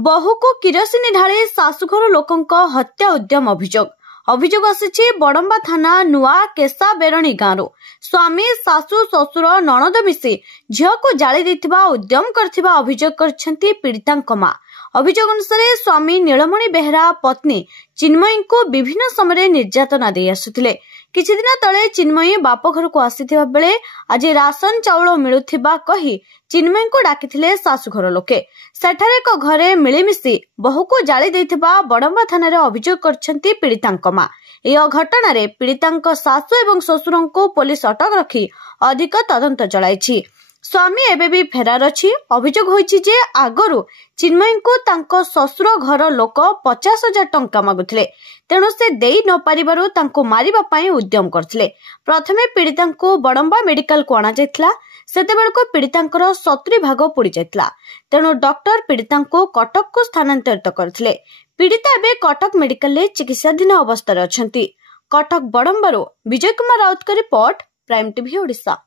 बहु को किरोसिनी ढाली शाशुघर लोकंक हत्या उद्यम अभियोग आसी बड़म्बा थाना नुआ केसा बेरणी गांव स्वामी शाशु शशुर नणद मिसी झील को जाली देथिबा उद्यम करथिबा अभियोग करछंती पीड़ितांक मां। अभियोग अनुसार स्वामी नीलमणि बेहरा पत्नी चिन्मयी को विभिन्न समय निर्यातना दे आसुथिले। किछि दिन तले चिन्मयी बाप घर को आसीथिबा बेले आज राशन चाउल मिलुथिबा कही चिन्मयी को डाकिथिले शाशुघर लोके। सेठारे एक घरे मिलिमिशि बहु को जाली देथिबा बड़म्बा थाना अभियोग करछंती पीड़ितांक मां। यह घटना रे पीड़ितांक शाशु एवं शशुर को पुलिस अटक रखी अधिक तदंत चलाइछि। स्वामी एबे भी फेरार अछि। अभियोग होइछि जे आगरु चिन्मयी को तांको शशुर घर लोक 50,000 टंका मागुथिले, तेणु से देई न पारिबारु तांको मारिबा पई उद्यम करथिले। प्रथमे पीड़ितांको बड़म्बा मेडिकल को आना जायतिला। सेतेबेलको पीड़ितांकर 70 भाग पोड़ी जायतिला, तेणु डॉक्टर पीड़ितांको कटक को स्थानांतरित करथिले। पीड़िता एबे कटक मेडिकल ले चिकित्साधीन अवस्था अछंती। कटक बड़म्बारू विजय कुमार राउत का रिपोर्ट, प्राइम टीवी ओडिशा।